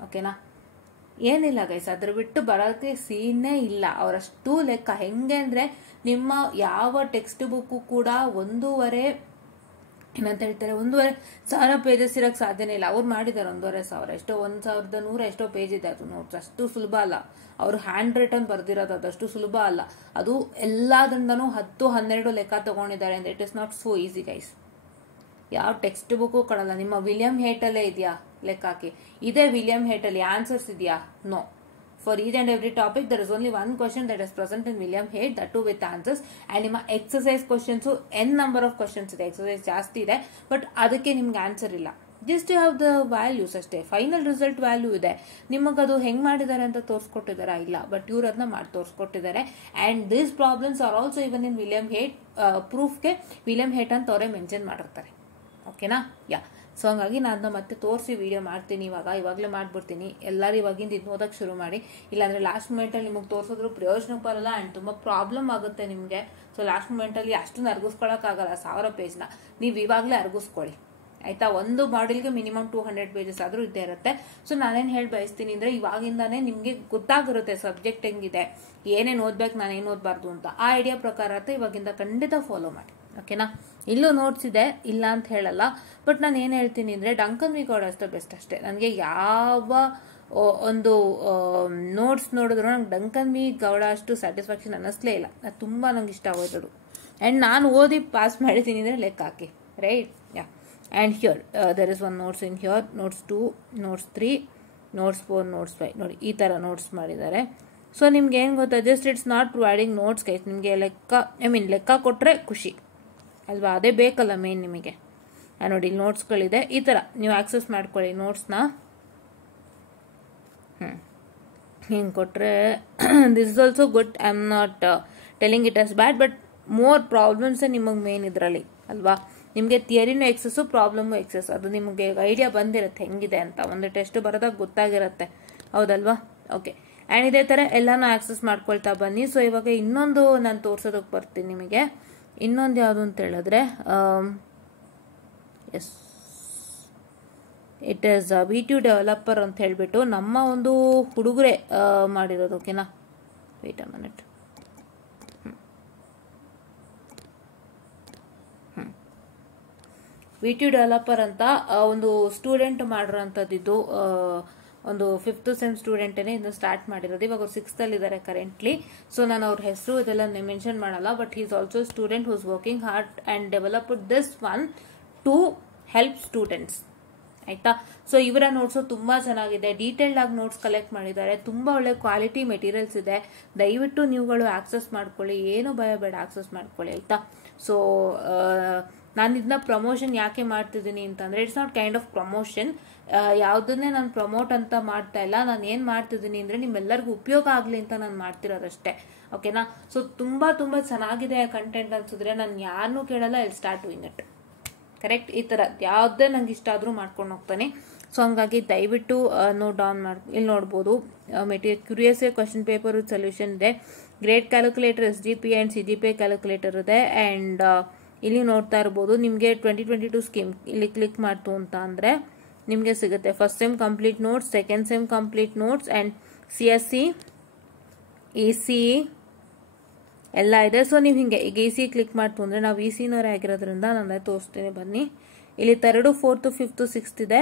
ಓಕೆನಾ. ಏನಿಲ್ಲ ಗೈಸ್, ಅದ್ರ ಬಿಟ್ಟು ಬರೋಕ್ಕೆ ಸೀನೇ ಇಲ್ಲ. ಅವರಷ್ಟು ಲೆಕ್ಕ ಹೆಂಗೆ ಅಂದ್ರೆ, ನಿಮ್ಮ ಯಾವ ಟೆಕ್ಸ್ಟ್ ಬುಕ್ ಕೂಡ 1.5 ಏನಂತ ಹೇಳ್ತಾರೆ, 1,500 ಪೇಜಸ್ ಇರೋಕ್ಕೆ ಸಾಧ್ಯನೇ ಇಲ್ಲ. ಅವ್ರು ಮಾಡಿದ್ದಾರೆ 1,500 ಎಷ್ಟೋ 1,100 ಎಷ್ಟೋ ಪೇಜ್ ಇದೆ ಅದು ನೋಟ್ಸ್. ಅಷ್ಟು ಸುಲಭ ಅಲ್ಲ. ಅವರು ಹ್ಯಾಂಡ್ ರಿಟನ್ ಬರ್ದಿರೋದು, ಅದಷ್ಟು ಸುಲಭ ಅಲ್ಲ. ಅದು ಎಲ್ಲಾದ್ರಿಂದನೂ 10-12 ಲೆಕ್ಕ ತಗೊಂಡಿದ್ದಾರೆ ಅಂದ್ರೆ it is not so easy guys. ಯಾವ ಟೆಕ್ಸ್ಟ್ ಬುಕ್ಕು ಕೊಡಲ್ಲ. ನಿಮ್ಮ ವಿಲಿಯಂ ಹೇಟಲ್ಲೇ ಇದೆಯಾ ಲೆಕ್ಕ ಹಾಕಿ? ಇದೇ ವಿಲಿಯಂ ಹೇಟಲ್ಲಿ ಆನ್ಸರ್ಸ್ ಇದೆಯಾ? No. For each and every topic, there is only one question that is present in William Haid, that too with answers. And ನಿಮ್ಮ exercise questions n number of questions ಇದೆ, exercise ಜಾಸ್ತಿ ಇದೆ, but ಅದಕ್ಕೆ ನಿಮ್ಗೆ answer ಇಲ್ಲ. Just you have the values ಅಷ್ಟೇ. Final result value ಇದೆ. ನಿಮಗದು ಹೆಂಗೆ ಮಾಡಿದ್ದಾರೆ ಅಂತ ತೋರಿಸ್ಕೊಟ್ಟಿದಾರಾ? ಇಲ್ಲ, ಬಟ್ ಇವ್ರು ಅದನ್ನ ಮಾಡಿ ತೋರಿಸ್ಕೊಟ್ಟಿದ್ದಾರೆ. And these problems are also even in William Hayt. ಪ್ರೂಫ್ಗೆ ವಿಲಿಯಂ ಹೇಟ್ ಅಂತ ಅವರೇ ಮೆನ್ಷನ್ ಮಾಡಿರ್ತಾರೆ. ಓಕೆನಾ? ಯಾ. ಸೊ ಹಂಗಾಗಿ ನಾನು ಅದನ್ನ ಮತ್ತೆ ತೋರಿಸಿ ವಿಡಿಯೋ ಮಾಡ್ತೀನಿ. ಇವಾಗಲೇ ಮಾಡ್ಬಿಡ್ತೀನಿ. ಎಲ್ಲರೂ ಇವಾಗಿಂದ ಇದು ಓದಕ್ಕೆ ಶುರು ಮಾಡಿ. ಇಲ್ಲಾಂದರೆ ಲಾಸ್ಟ್ ಮೂಮೆಂಟಲ್ಲಿ ನಿಮಗೆ ತೋರಿಸಿದ್ರು ಪ್ರಯೋಜನಕ್ಕೆ ಬರಲ್ಲ ಆ್ಯಂಡ್ ತುಂಬ ಪ್ರಾಬ್ಲಮ್ ಆಗುತ್ತೆ ನಿಮಗೆ. ಸೊ ಲಾಸ್ಟ್ ಮೂಮೆಂಟಲ್ಲಿ ಅಷ್ಟನ್ನು ಅರ್ಗಿಸ್ಕೊಳ್ಳೋಕ್ಕಾಗಲ್ಲ 1000 ಪೇಜ್ನ. ನೀವು ಇವಾಗಲೇ ಅರ್ಗಿಸ್ಕೊಳ್ಳಿ ಆಯಿತಾ. ಒಂದು ಮಾಡೆಲ್ಗೆ ಮಿನಿಮಮ್ 200 ಪೇಜಸ್ ಆದರೂ ಇದ್ದೇ ಇರುತ್ತೆ. ಸೊ ನಾನೇನು ಹೇಳಿ ಬಯಸ್ತೀನಿ ಅಂದರೆ, ಇವಾಗಿಂದಾನೇ ನಿಮಗೆ ಗೊತ್ತಾಗಿರುತ್ತೆ ಸಬ್ಜೆಕ್ಟ್ ಹೆಂಗಿದೆ, ಏನೇನು ಓದ್ಬೇಕು, ನಾನೇನು ಓದಬಾರ್ದು ಅಂತ. ಆ ಐಡಿಯಾ ಪ್ರಕಾರ ಇವಾಗಿಂದ ಖಂಡಿತ ಫಾಲೋ ಮಾಡಿ. ಓಕೆನಾ? ಇಲ್ಲೂ ನೋಟ್ಸ್ ಇದೆ, ಇಲ್ಲ ಅಂತ ಹೇಳಲ್ಲ. ಬಟ್ ನಾನು ಏನು ಹೇಳ್ತೀನಿ ಅಂದರೆ, ಡಂಕನ್ ವಿ ಗೌಡ ಅಷ್ಟೇ ಬೆಸ್ಟ್ ಅಷ್ಟೇ. ನನಗೆ ಯಾವ ಒಂದು ನೋಟ್ಸ್ ನೋಡಿದ್ರು ನಂಗೆ ಡಂಕನ್ ವಿ ಗೌಡ ಅಷ್ಟು ಸ್ಯಾಟಿಸ್ಫ್ಯಾಕ್ಷನ್ ಅನ್ನಿಸ್ಲೇ ಇಲ್ಲ. ಅದು ತುಂಬ ನಂಗೆ ಇಷ್ಟ ಆಗೋದು. ಆ್ಯಂಡ್ ನಾನು ಓದಿ ಪಾಸ್ ಮಾಡಿದ್ದೀನಿ ಅಂದರೆ ಲೆಕ್ಕ ಹಾಕಿ, right? Yeah. And here there is one notes in here. Notes 2, notes 3, notes 4, notes 5 ನೋಡಿ ಈ ಥರ ನೋಟ್ಸ್ ಮಾಡಿದ್ದಾರೆ. ಸೊ ನಿಮ್ಗೆ ಏನು ಗೊತ್ತಾ, just it's not providing notes guys. ನಿಮಗೆ ಲೆಕ್ಕ ಕೊಟ್ಟರೆ ಖುಷಿ ಅಲ್ವಾ? ಅದೇ ಬೇಕಲ್ಲ ಮೇನ್ ನಿಮಗೆ. ನೋಡಿ ಇಲ್ಲಿ ನೋಟ್ಸ್ಗಳಿದೆ, ಈ ಥರ ನೀವು ಆಕ್ಸೆಸ್ ಮಾಡ್ಕೊಳ್ಳಿ ನೋಟ್ಸ್ನ. ಹಿಂಗೆ ಕೊಟ್ಟರೆ this is also good. I am not telling it as bad, but more ಪ್ರಾಬ್ಲಮ್ಸೇ ನಿಮಗೆ ಮೇನ್ ಇದರಲ್ಲಿ ಅಲ್ವಾ? ನಿಮಗೆ ಥಿಯರಿನೂ ಎಕ್ಸಸ್ಸು, ಪ್ರಾಬ್ಲಮ್ಮು ಎಕ್ಸಸ್. ಅದು ನಿಮಗೆ ಐಡಿಯಾ ಬಂದಿರುತ್ತೆ ಹೆಂಗಿದೆ ಅಂತ. ಒಂದು ಟೆಸ್ಟ್ ಬರೋದಾಗ ಗೊತ್ತಾಗಿರುತ್ತೆ, ಹೌದಲ್ವಾ? ಓಕೆ. ಆ್ಯಂಡ್ ಇದೇ ಥರ ಎಲ್ಲನೂ ಆಕ್ಸೆಸ್ ಮಾಡ್ಕೊಳ್ತಾ ಬನ್ನಿ. ಸೊ ಇವಾಗ ಇನ್ನೊಂದು ನಾನು ತೋರ್ಸೋದಕ್ಕೆ ಬರ್ತೀನಿ ನಿಮಗೆ. ಇನ್ನೊಂದು ಯಾವುದು ಅಂತ ಹೇಳಿದ್ರೆ, S, it is V2 developer ಅಂತ ಹೇಳಿಬಿಟ್ಟು ನಮ್ಮ ಒಂದು ಹುಡುಗರೇ ಮಾಡಿರೋದು. ಓಕೆನಾ? Wait a minute. V2 developer ಅಂತ ಒಂದು ಸ್ಟೂಡೆಂಟ್ ಮಾಡಿರೋಂಥದ್ದು. ಒಂದು 5th ಸೆಮ್ ಸ್ಟೂಡೆಂಟೇ ಇದನ್ನು ಸ್ಟಾರ್ಟ್ ಮಾಡಿರೋದು. ಇವಾಗ ಅವ್ರು 6th ಇದ್ದಾರೆ ಕರೆಂಟ್ಲಿ. ಸೊ ನಾನು ಅವ್ರ ಹೆಸರು ಇದೆಲ್ಲ ಮೆನ್ಷನ್ ಮಾಡಲ್ಲ, but is also student who's working hard and developed this one to help students. ಆಯ್ತಾ? ಸೊ ಇವರ ನೋಟ್ಸು ತುಂಬ ಚೆನ್ನಾಗಿದೆ. ಡೀಟೇಲ್ಡ್ ಆಗಿ ನೋಟ್ಸ್ ಕಲೆಕ್ಟ್ ಮಾಡಿದ್ದಾರೆ. ತುಂಬ ಒಳ್ಳೆ ಕ್ವಾಲಿಟಿ ಮೆಟೀರಿಯಲ್ಸ್ ಇದೆ. ದಯವಿಟ್ಟು ನೀವುಗಳು ಆಕ್ಸೆಸ್ ಮಾಡ್ಕೊಳ್ಳಿ. ಏನು ಭಯ ಬೇಡ, ಆಕ್ಸೆಸ್ ಮಾಡ್ಕೊಳ್ಳಿ ಆಯ್ತಾ? ಸೊ ನಾನು ಇದನ್ನ ಪ್ರಮೋಷನ್ ಯಾಕೆ ಮಾಡ್ತಿದ್ದೀನಿ ಅಂತಂದರೆ, it's not kind of promotion. ಯಾವುದನ್ನೇ ನಾನು ಪ್ರಮೋಟ್ ಅಂತ ಮಾಡ್ತಾ ಇಲ್ಲ. ನಾನು ಏನು ಮಾಡ್ತಿದ್ದೀನಿ ಅಂದರೆ ನಿಮ್ಮೆಲ್ಲರಿಗೂ ಉಪಯೋಗ ಆಗಲಿ ಅಂತ ನಾನು ಮಾಡ್ತಿರೋದಷ್ಟೇ. ಓಕೆನಾ? ಸೊ ತುಂಬ ತುಂಬ ಚೆನ್ನಾಗಿದೆ ಕಂಟೆಂಟ್ ಅನ್ಸಿದ್ರೆ ನಾನು ಯಾರನ್ನೂ ಕೇಳಲ್ಲ, I will start doing it. Correct? ಈ ಥರ ಯಾವುದೇ ನಂಗೆ ಇಷ್ಟ ಆದರೂ ಮಾಡ್ಕೊಂಡು ಹೋಗ್ತಾನೆ. ಸೊ ಹಂಗಾಗಿ ದಯವಿಟ್ಟು ನೋಟ್ ಡೌನ್ ಇಲ್ಲಿ ನೋಡ್ಬೋದು. Curious question paper with solution ಇದೆ. Grade calculator, SGP and CGPA calculator ಇದೆ. ಆ್ಯಂಡ್ ಇಲ್ಲಿ ನೋಡ್ತಾ ಇರ್ಬೋದು ನಿಮಗೆ 2022 ಸ್ಕೀಮ್ ಇಲ್ಲಿ ಕ್ಲಿಕ್ ಮಾಡ್ತು ಅಂತ ಅಂದರೆ ನಿಮಗೆ ಸಿಗುತ್ತೆ. First sem complete notes, second sem complete notes and CSE, ECE ಎಲ್ಲ ಇದೆ. ಸೊ ನೀವು ಹಿಂಗೆ ಈಗ ECE ಕ್ಲಿಕ್ ಮಾಡ್ತು ಅಂದರೆ, ನಾವು ECEನವರೇ ಆಗಿರೋದ್ರಿಂದ ನಾನು ತೋರಿಸ್ತೀನಿ ಬನ್ನಿ. ಇಲ್ಲಿ 3rd, 4th, 5th, 6th ಇದೆ.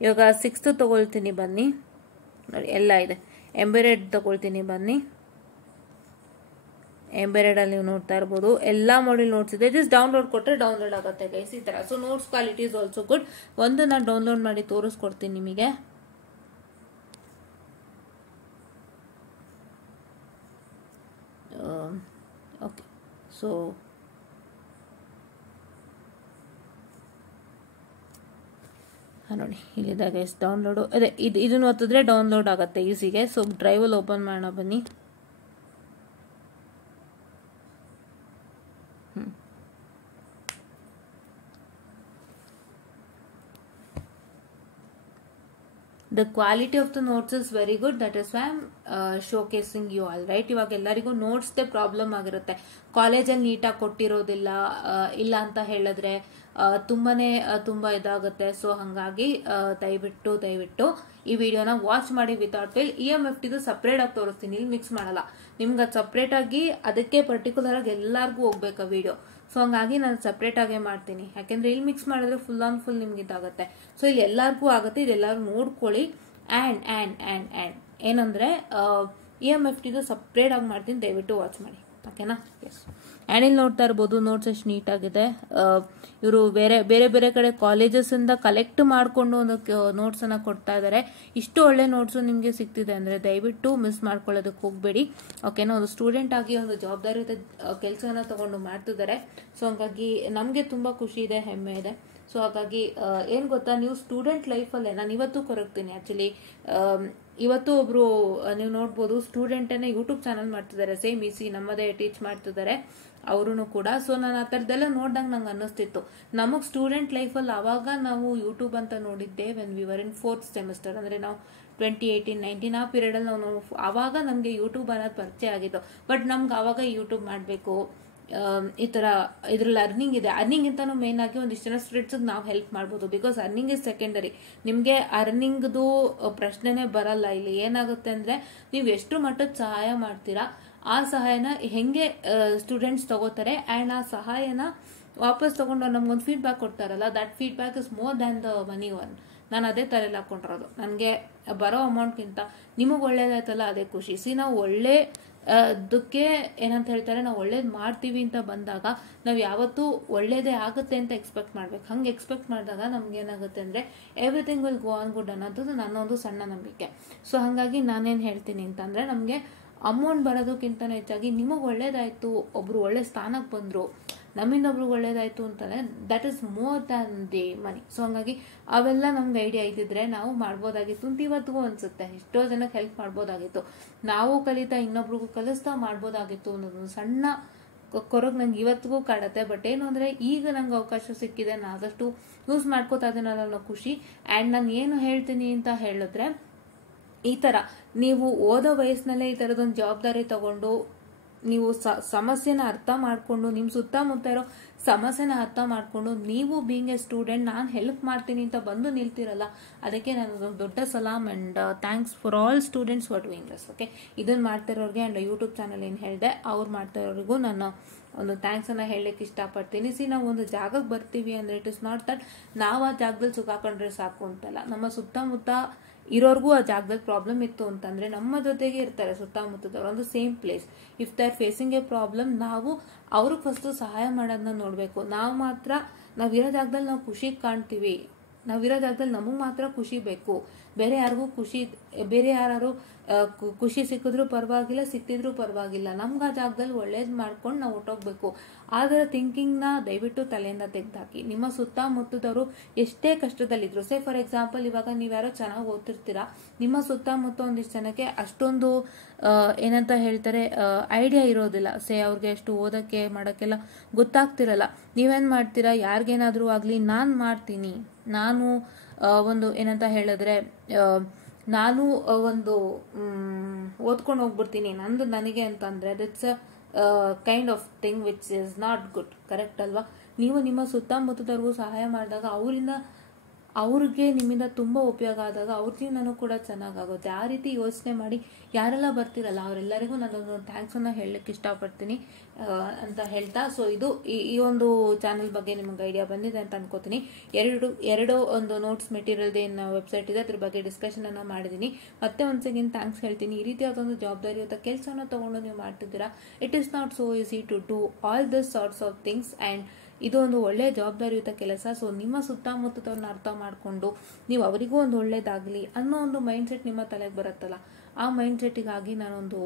ಇವಾಗ 6th ತೊಗೊಳ್ತೀನಿ ಬನ್ನಿ. ನೋಡಿ ಎಲ್ಲ ಇದೆ. ಎಂಬೆಡೆಡ್ ತೊಗೊಳ್ತೀನಿ ಬನ್ನಿ. ಎಂಬೆಡೆಡಲ್ಲಿ ನೀವು ನೋಡ್ತಾ ಇರ್ಬೋದು ಎಲ್ಲ ಮಾಡ್ಯೂಲ್ ನೋಟ್ಸ್ ಇದೆ. ಜಸ್ಟ್ ಡೌನ್ಲೋಡ್ ಕೊಟ್ಟರೆ ಡೌನ್ಲೋಡ್ ಆಗುತ್ತೆ ಗೈಸ್, ಈ ಥರ. So notes quality is also good. ಒಂದು ನಾನು ಡೌನ್ಲೋಡ್ ಮಾಡಿ ತೋರಿಸ್ಕೊಡ್ತೀನಿ ನಿಮಗೆ. ಓಕೆ. ಸೊ ನೋಡಿ ಇಲ್ಲಿದೆ ಗೈಸ್ ಡೌನ್ಲೋಡು. ಅದೇ ಇದನ್ನು ಒತ್ತಿದ್ರೆ ಡೌನ್ಲೋಡ್ ಆಗುತ್ತೆ ಈಸಿಗೆ. ಸೊ ಡ್ರೈವಲ್ಲಿ ಓಪನ್ ಮಾಡೋಣ ಬನ್ನಿ. The quality of the notes is very good. That is why I'm showcasing you all right. ಇವಾಗ ಎಲ್ಲರಿಗೂ ನೋಟ್ಸ್ದೇ ಪ್ರಾಬ್ಲಮ್ ಆಗಿರುತ್ತೆ, ಕಾಲೇಜಲ್ಲಿ ನೀಟಾಗಿ ಕೊಟ್ಟಿರೋದಿಲ್ಲ, ಇಲ್ಲ ಅಂತ ಹೇಳಿದ್ರೆ ತುಂಬಾ ಇದಾಗುತ್ತೆ. ಸೊ ಹಾಗಾಗಿ ದಯವಿಟ್ಟು ಈ ವಿಡಿಯೋನ ವಾಚ್ ಮಾಡಿ ವಿತೌಟ್ ಫೇಲ್. EMFT ಸಪ್ರೇಟ್ ಆಗಿ ತೋರಿಸ್ತೀನಿ, ಇಲ್ಲಿ ಮಿಕ್ಸ್ ಮಾಡಲ್ಲ. ನಿಮ್ಗೆ ಅದು ಸಪ್ರೇಟ್ ಆಗಿ ಅದಕ್ಕೆ ಪರ್ಟಿಕ್ಯುಲರ್ ಆಗಿ ಎಲ್ಲಾರ್ಗೂ ಹೋಗ್ಬೇಕು ವಿಡಿಯೋ. ಸೊ ಹಂಗಾಗಿ ನಾನು ಸಪ್ರೇಟ್ ಆಗೇ ಮಾಡ್ತೀನಿ, ಯಾಕೆಂದ್ರೆ ಇಲ್ಲಿ ಮಿಕ್ಸ್ ಮಾಡಿದ್ರೆ ಫುಲ್ ಆನ್ ಫುಲ್ ನಿಮ್ಗೆ ಇದಾಗುತ್ತೆ. ಸೊ ಇಲ್ಲಿ ಎಲ್ಲಾರ್ಗೂ ಆಗುತ್ತೆ, ಇದು ಎಲ್ಲರೂ ನೋಡ್ಕೊಳ್ಳಿ. ಅಂಡ್ ಏನಂದ್ರೆ EMFT ಸಪ್ರೇಟ್ ಆಗಿ ಮಾಡ್ತೀನಿ, ದಯವಿಟ್ಟು ವಾಚ್ ಮಾಡಿ, ಓಕೆನಾ? ಎಸ್. ಆ್ಯಂಡ್ ಇಲ್ಲಿ ನೋಡ್ತಾ ಇರ್ಬೋದು ನೋಟ್ಸ್ ಎಷ್ಟು ನೀಟಾಗಿದೆ. ಇವರು ಬೇರೆ ಕಡೆ ಕಾಲೇಜಸ್ ಇಂದ ಕಲೆಕ್ಟ್ ಮಾಡಿಕೊಂಡು ಒಂದು ನೋಟ್ಸ್ ಅನ್ನ ಕೊಡ್ತಾ ಇದ್ದಾರೆ. ಇಷ್ಟು ಒಳ್ಳೆ ನೋಟ್ಸ್ ನಿಮ್ಗೆ ಸಿಗ್ತಿದೆ ಅಂದ್ರೆ ದಯವಿಟ್ಟು ಮಿಸ್ ಮಾಡ್ಕೊಳ್ಳೋದಕ್ಕೆ ಹೋಗ್ಬೇಡಿ, ಓಕೆನಾ? ಒಂದು ಸ್ಟೂಡೆಂಟ್ ಆಗಿ ಒಂದು ಜವಾಬ್ದಾರಿಯುತ ಕೆಲಸನ ತಗೊಂಡು ಮಾಡ್ತಿದ್ದಾರೆ. ಸೊ ಹಾಗಾಗಿ ನಮ್ಗೆ ತುಂಬಾ ಖುಷಿ ಇದೆ, ಹೆಮ್ಮೆ ಇದೆ. ಸೊ ಹಾಗಾಗಿ ಏನ್ ಗೊತ್ತಾ, ನೀವು ಸ್ಟೂಡೆಂಟ್ ಲೈಫಲ್ಲೇ ನಾನು ಇವತ್ತು ಕೊರಗ್ತೀನಿ. ಆಕ್ಚುಲಿ ಇವತ್ತು ಒಬ್ರು ನೀವು ನೋಡ್ಬೋದು ಸ್ಟೂಡೆಂಟನ್ನೇ ಯೂಟ್ಯೂಬ್ ಚಾನಲ್ ಮಾಡ್ತಿದ್ದಾರೆ, ಸೇಮ್ ಇಸಿ ನಮ್ಮದೇ ಟೀಚ್ ಮಾಡ್ತಿದ್ದಾರೆ ಅವರು ಕೂಡ. ಸೊ ನಾನು ಆ ಥರದ್ದೆಲ್ಲ ನೋಡ್ದಾಗ ನಂಗೆ ಅನ್ನಿಸ್ತಿತ್ತು, ನಮಗ್ ಸ್ಟೂಡೆಂಟ್ ಲೈಫಲ್ಲಿ ಅವಾಗ ನಾವು ಯೂಟ್ಯೂಬ್ ಅಂತ ನೋಡಿದ್ದೆ when we were in 4th semester, ಅಂದ್ರೆ ನಾವು 2018-19 ಆ ಪೀರಿಯಡ್ ಅಲ್ಲಿ ನಾವು ಅವಾಗ ನಮ್ಗೆ ಯೂಟ್ಯೂಬ್ ಅನ್ನೋದು ಪರಿಚಯ ಆಗಿತ್ತು. ಬಟ್ ನಮ್ಗೆ ಅವಾಗ ಯೂಟ್ಯೂಬ್ ಮಾಡಬೇಕು, ಈ ತರ ಇದ್ರಲ್ಲಿ ಅರ್ನಿಂಗ್ ಇದೆ, ಅರ್ನಿಂಗ್ ಇಂತಾನು ಮೇನ್ ಆಗಿ ಒಂದಿಷ್ಟು ಜನ ಸ್ಟೂಡೆಂಟ್ಸ್ ನಾವು ಹೆಲ್ಪ್ ಮಾಡ್ಬೋದು. ಬಿಕಾಸ್ ಅರ್ನಿಂಗ್ ಇಸ್ ಸೆಕೆಂಡರಿ, ನಿಮ್ಗೆ ಅರ್ನಿಂಗ್ದು ಪ್ರಶ್ನೆನೇ ಬರಲ್ಲ. ಇಲ್ಲಿ ಏನಾಗುತ್ತೆ ಅಂದ್ರೆ ನೀವು ಎಷ್ಟು ಮಟ್ಟದ ಸಹಾಯ ಮಾಡ್ತೀರಾ, ಆ ಸಹಾಯನ ಹೆಂಗೆ ಸ್ಟೂಡೆಂಟ್ಸ್ ತಗೋತಾರೆ ಅಂಡ್ ಆ ಸಹಾಯನ ವಾಪಸ್ ತಗೊಂಡು ನಮ್ಗೊಂದು ಫೀಡ್ಬ್ಯಾಕ್ ಕೊಡ್ತಾರಲ್ಲ, that feedback is more than the money one. ನಾನು ಅದೇ ತಲೆಯಲ್ಲಿ ಹಾಕೊಂಡಿರೋದು, ನನಗೆ ಬರೋ ಅಮೌಂಟ್ಗಿಂತ ನಿಮಗೆ ಒಳ್ಳೇದಾಯ್ತಲ್ಲ ಅದೇ ಖುಷಿ. ನಾವು ಒಳ್ಳೆ ಅದಕ್ಕೆ ಏನಂತ ಹೇಳ್ತಾರೆ, ನಾವು ಒಳ್ಳೇದು ಮಾಡ್ತೀವಿ ಅಂತ ಬಂದಾಗ ನಾವು ಯಾವತ್ತೂ ಒಳ್ಳೇದೇ ಆಗುತ್ತೆ ಅಂತ ಎಕ್ಸ್ಪೆಕ್ಟ್ ಮಾಡ್ಬೇಕು. ಹಂಗೆ ಎಕ್ಸ್ಪೆಕ್ಟ್ ಮಾಡಿದಾಗ ನಮ್ಗೆ ಏನಾಗುತ್ತೆ ಅಂದ್ರೆ everything will go on good ಅನ್ನೋದು ನನ್ನೊಂದು ಸಣ್ಣ ನಂಬಿಕೆ. ಸೊ ಹಾಗಾಗಿ ನಾನೇನ್ ಹೇಳ್ತೀನಿ ಅಂತಂದ್ರೆ, ನಮ್ಗೆ ಅಮೌಂಟ್ ಬರೋದಕ್ಕಿಂತ ಹೆಚ್ಚಾಗಿ ನಿಮಗೆ ಒಳ್ಳೇದಾಯ್ತು, ಒಬ್ರು ಒಳ್ಳೆ ಸ್ಥಾನಕ್ಕೆ ಬಂದ್ರು, ನಮ್ಮಿಂದ ಒಬ್ರು ಒಳ್ಳೇದಾಯ್ತು ಅಂತಂದ್ರೆ that is more than the money. So ಹಂಗಾಗಿ ಅವೆಲ್ಲ ನಮ್ಗೆ ಐಡಿಯಾ ಇದ್ದಿದ್ರೆ ನಾವು ಮಾಡ್ಬೋದಾಗಿತ್ತು ಅಂತ ಇವತ್ತಿಗೂ ಅನ್ಸುತ್ತೆ. ಎಷ್ಟೋ ಜನಕ್ಕೆ ಹೆಲ್ಪ್ ಮಾಡ್ಬೋದಾಗಿತ್ತು, ನಾವು ಕಲಿತಾ ಇನ್ನೊಬ್ರಿಗೂ ಕಲಿಸ್ತಾ ಮಾಡ್ಬೋದಾಗಿತ್ತು ಅನ್ನೋದೊಂದು ಸಣ್ಣ ಕೊರಗ್ ನಂಗೆ ಇವತ್ತಿಗೂ ಕಾಡತ್ತೆ. ಬಟ್ ಏನು ಅಂದ್ರೆ ಈಗ ನಂಗೆ ಅವಕಾಶ ಸಿಕ್ಕಿದೆ, ನಾನು ಆದಷ್ಟು ಯೂಸ್ ಮಾಡ್ಕೋತಾ ಇದೀನಿ ಅನ್ನೋ ಖುಷಿ. ಅಂಡ್ ನಾನು ಏನು ಹೇಳ್ತೀನಿ ಅಂತ ಹೇಳಿದ್ರೆ, ಈ ತರ ನೀವು ಓದೋ ವಯಸ್ಸಿನಲ್ಲೇ ಈ ತರದೊಂದು ಜವಾಬ್ದಾರಿ ತಗೊಂಡು ನೀವು ಸಮಸ್ಯೆನ ಅರ್ಥ ಮಾಡ್ಕೊಂಡು, ನಿಮ್ ಸುತ್ತಮುತ್ತ ಇರೋ ಸಮಸ್ಯೆನ ಅರ್ಥ ಮಾಡ್ಕೊಂಡು ನೀವು ಬೀಂಗ್ ಎ ಸ್ಟೂಡೆಂಟ್ ನಾನು ಹೆಲ್ಪ್ ಮಾಡ್ತೀನಿ ಅಂತ ಬಂದು ನಿಲ್ತಿರಲ್ಲ, ಅದಕ್ಕೆ ನಾನು ದೊಡ್ಡ ಸಲಾಮ್ and thanks for all students for doing this. Okay, ಇದನ್ನ ಮಾಡ್ತಿರೋರಿಗೆ ಅಂಡ್ ಯೂಟ್ಯೂಬ್ ಚಾನಲ್ ಏನ್ ಹೇಳಿದೆ ಅವ್ರು ಮಾಡ್ತಿರೋರಿಗೂ ನಾನು ಒಂದು ಥ್ಯಾಂಕ್ಸ್ ಅನ್ನ ಹೇಳಲಿಕ್ಕೆ ಇಷ್ಟಪಡ್ತೀನಿ. ನಾವು ಒಂದು ಜಾಗಕ್ಕೆ ಬರ್ತೀವಿ ಅಂದ್ರೆ ಇಟ್ ಇಸ್ ನಾಟ್ ದಟ್ ನಾವು ಆ ಜಾಗದಲ್ಲಿ ಸುಖಾಕೊಂಡ್ರೆ ಸಾಕು ಅಂತಲ್ಲ, ನಮ್ಮ ಸುತ್ತಮುತ್ತ ಇರೋರ್ಗೂ ಆ ಜಾಗದಲ್ಲಿ ಪ್ರಾಬ್ಲಮ್ ಇತ್ತು ಅಂತಂದ್ರೆ ನಮ್ಮ ಜೊತೆಗೆ ಇರ್ತಾರೆ ಸುತ್ತಮುತ್ತದವ್ರು, ಒಂದು same place. If they are facing A problem, ನಾವು ಅವ್ರಿಗೆ ಫಸ್ಟ್ ಸಹಾಯ ಮಾಡೋದನ್ನ ನೋಡ್ಬೇಕು. ನಾವಿರೋ ಜಾಗದಲ್ಲಿ ನಾವು ಖುಷಿ ಕಾಣ್ತೀವಿ, ನಾವಿರೋ ಜಾಗದಲ್ಲಿ ನಮಗ್ ಮಾತ್ರ ಖುಷಿ ಬೇಕು, ಬೇರೆ ಯಾರಿಗೂ ಬೇರೆ ಯಾರು ಖುಷಿ ಸಿಕ್ಕಿದ್ರು ಪರವಾಗಿಲ್ಲ, ಸಿಕ್ತಿದ್ರು ಪರವಾಗಿಲ್ಲ, ನಮ್ಗೆ ಆ ಜಾಗದಲ್ಲಿ ಒಳ್ಳೇದ್ ಮಾಡ್ಕೊಂಡು ನಾವು ಹೊಟ್ಟೋಗ್ಬೇಕು. ಆದ್ರ ಥಿಂಕಿಂಗ್ ನ ದಯವಿಟ್ಟು ತಲೆಯಿಂದ ತೆಗ್ದಾಕಿ. ನಿಮ್ಮ ಸುತ್ತಮುತ್ತದವರು ಎಷ್ಟೇ ಕಷ್ಟದಲ್ಲಿದ್ರು, ಸೇ ಫಾರ್ ಎಕ್ಸಾಂಪಲ್ ಇವಾಗ ನೀವ್ಯಾರೋ ಚೆನ್ನಾಗಿ ಓದ್ತಿರ್ತೀರಾ, ನಿಮ್ಮ ಸುತ್ತಮುತ್ತ ಒಂದಿಷ್ಟು ಜನಕ್ಕೆ ಅಷ್ಟೊಂದು ಏನಂತ ಹೇಳ್ತಾರೆ ಐಡಿಯಾ ಇರೋದಿಲ್ಲ. ಅವ್ರಿಗೆ ಅಷ್ಟು ಓದಕ್ಕೆ ಮಾಡಕ್ಕೆಲ್ಲ ಗೊತ್ತಾಗ್ತಿರಲ್ಲ. ನೀವೇನ್ ಮಾಡ್ತೀರಾ, ಯಾರಿಗೇನಾದ್ರೂ ಆಗ್ಲಿ ನಾನ್ ಮಾಡ್ತೀನಿ, ನಾನು ಒಂದು ಏನಂತ ಹೇಳಿದ್ರೆ ನಾನು ಒಂದು ಓದ್ಕೊಂಡು ಹೋಗ್ಬಿಡ್ತೀನಿ ನಂದು ನನಗೆ ಅಂತಂದ್ರೆ that's a kind of thing which is not good, correct ಅಲ್ವಾ? ನೀವು ನಿಮ್ಮ ಸುತ್ತಮುತ್ತದವ್ರಿಗೂ ಸಹಾಯ ಮಾಡಿದಾಗ ಅವ್ರಿಗೆ ನಿಮ್ಮಿಂದ ತುಂಬಾ ಉಪಯೋಗ ಆದಾಗ ಅವ್ರ ಜೀವನನೂ ಕೂಡ ಚೆನ್ನಾಗಾಗುತ್ತೆ. ಆ ರೀತಿ ಯೋಚನೆ ಮಾಡಿ ಯಾರೆಲ್ಲ ಬರ್ತಿರಲ್ಲ ಅವರೆಲ್ಲರಿಗೂ ನಾನೊಂದು ಥ್ಯಾಂಕ್ಸ್ ಅನ್ನ ಹೇಳಲಿಕ್ಕೆ ಇಷ್ಟಪಡ್ತೀನಿ ಅಂತ ಹೇಳ್ತಾ. ಸೊ ಇದು ಈ ಒಂದು ಚಾನೆಲ್ ಬಗ್ಗೆ ನಿಮ್ಗೆ ಐಡಿಯಾ ಬಂದಿದೆ ಅಂತ ಅನ್ಕೋತೀನಿ. ಎರಡು ಒಂದು ನೋಟ್ಸ್ ಮೆಟೀರಿಯಲ್ ಏನ್ ವೆಬ್ಸೈಟ್ ಇದೆ ಅದ್ರ ಬಗ್ಗೆ ಡಿಸ್ಕಷನ್ ಅನ್ನ ಮಾಡಿದೀನಿ. ಮತ್ತೆ ಒಂದ್ ಸೆಕೆಂಡ್ ಥ್ಯಾಂಕ್ಸ್ ಹೇಳ್ತೀನಿ. ಈ ರೀತಿಯಾದೊಂದು ಜವಾಬ್ದಾರಿಯುತ ಕೆಲಸನ ತಗೊಂಡು ನೀವು ಮಾಡ್ತಿದ್ದೀರಾ. It is not so easy to do all this sorts of things and ಇದು ಒಂದು ಒಳ್ಳೆ ಜವಾಬ್ದಾರಿಯುತ ಕೆಲಸ. ಸೊ ನಿಮ್ಮ ಸುತ್ತಮುತ್ತದವ್ರನ್ನ ಅರ್ಥ ಮಾಡ್ಕೊಂಡು ನೀವು ಅವರಿಗೂ ಒಂದು ಒಳ್ಳೇದಾಗ್ಲಿ ಅನ್ನೋ ಒಂದು ಮೈಂಡ್ ಸೆಟ್ ನಿಮ್ಮ ತಲೆಗೆ ಬರುತ್ತಲ್ಲ, ಆ ಮೈಂಡ್ ಸೆಟ್ಟಿಗಾಗಿ ನಾನೊಂದು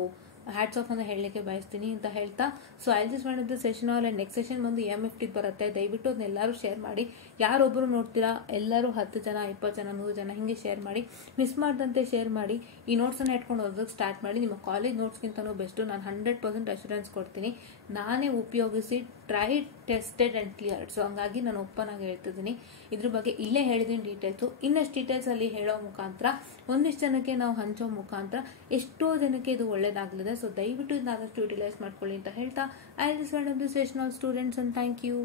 ಹ್ಯಾಟ್ಸ್ ಆಫ್ ಅಂತ ಹೇಳಲಿಕ್ಕೆ ಬಯಸ್ತೀನಿ ಅಂತ ಹೇಳ್ತಾ, so I just want the session all and next session ಬಂದು EMFT ಬರುತ್ತೆ. ದಯವಿಟ್ಟು ಅದನ್ನೆಲ್ಲರೂ ಶೇರ್ ಮಾಡಿ. ಯಾರೊಬ್ಬರು ನೋಡ್ತೀರಾ ಎಲ್ಲರೂ 10 ಜನ 20 ಜನ 100 ಜನ ಹಿಂಗೆ ಶೇರ್ ಮಾಡಿ, ಮಿಸ್ ಮಾಡ್ದಂತೆ ಶೇರ್ ಮಾಡಿ. ಈ ನೋಟ್ಸನ್ನು ಇಟ್ಕೊಂಡು ಓದೋದಕ್ಕೆ ಸ್ಟಾರ್ಟ್ ಮಾಡಿ. ನಿಮ್ಮ ಕಾಲೇಜ್ ನೋಟ್ಸ್ಗಿಂತನೂ ಬೆಸ್ಟು. ನಾನು 100% ಅಶ್ಯೂರೆನ್ಸ್ ಕೊಡ್ತೀನಿ. ನಾನೇ ಉಪಯೋಗಿಸಿ try tested and cleared. So ಹಂಗಾಗಿ ನಾನು ಓಪನ್ ಆಗಿ ಹೇಳ್ತಿದ್ದೀನಿ. ಇದ್ರ ಬಗ್ಗೆ ಇಲ್ಲೇ ಹೇಳಿದ್ದೀನಿ ಡೀಟೇಲ್ಸು. ಇನ್ನಷ್ಟು ಡೀಟೇಲ್ಸ್ ಅಲ್ಲಿ ಹೇಳೋ ಮುಖಾಂತರ ಒಂದಿಷ್ಟು ಜನಕ್ಕೆ ನಾವು ಹಂಚೋ ಮುಖಾಂತರ ಎಷ್ಟೋ ಜನಕ್ಕೆ ಇದು ಒಳ್ಳೇದಾಗಲಿದೆ. ಸೊ ದಯವಿಟ್ಟು ಇದನ್ನಾದಷ್ಟು ಯುಟಿಲೈಸ್ ಮಾಡ್ಕೊಳ್ಳಿ ಅಂತ ಹೇಳ್ತಾ, I just want to session all students and thank you.